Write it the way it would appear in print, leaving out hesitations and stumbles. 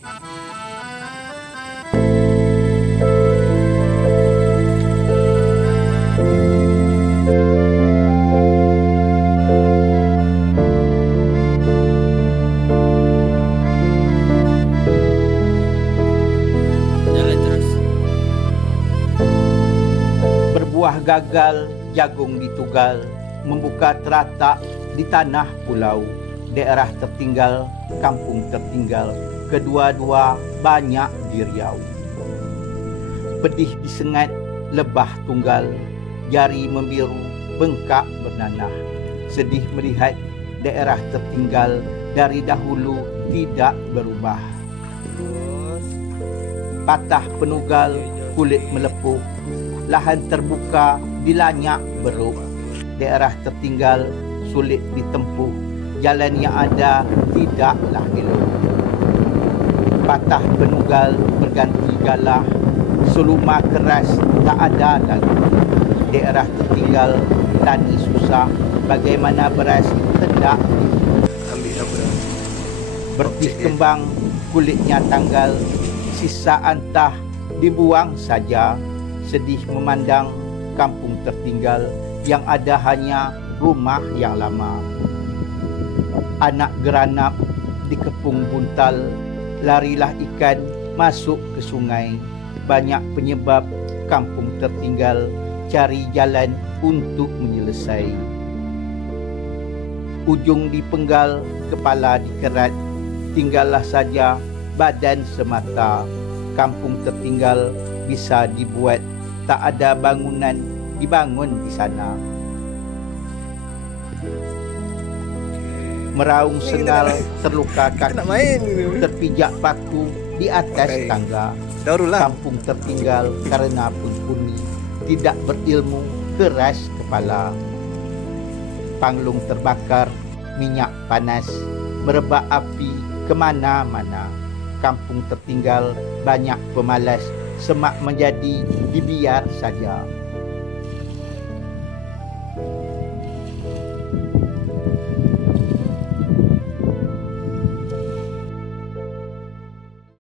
Berbuah gagal, jagung ditugal, membuka teratak di tanah pulau, daerah tertinggal, kampung tertinggal, kedua-dua banyak di Riau. Pedih disengat, lebah tunggal, jari membiru, bengkak bernanah, sedih melihat daerah tertinggal dari dahulu tidak berubah. Patah penugal, kulit melepuh, lahan terbuka dilanyak beruk, daerah tertinggal sulit ditempuh, jalan yang ada tidaklah elok. Patah penugal berganti galah, suluma keras tak ada lagi, daerah tertinggal tani susah, bagaimana beras hendak berpis kembang, kulitnya tanggal, sisa antah dibuang saja, sedih memandang kampung tertinggal yang ada hanya rumah yang lama. Anak geranap dikepung buntal, larilah ikan masuk ke sungai. Banyak penyebab kampung tertinggal cari jalan untuk menyelesai. Ujung dipenggal, kepala dikerat, tinggallah saja badan semata. Kampung tertinggal bisa dibuat, tak ada bangunan dibangun di sana. Meraung sengal, terluka kaki, terpijak paku di atas tangga. Kampung tertinggal karena penghuni tidak berilmu, keras kepala. Panglung terbakar, minyak panas, merebak api kemana-mana. Kampung tertinggal banyak pemalas, semak menjadi dibiar saja.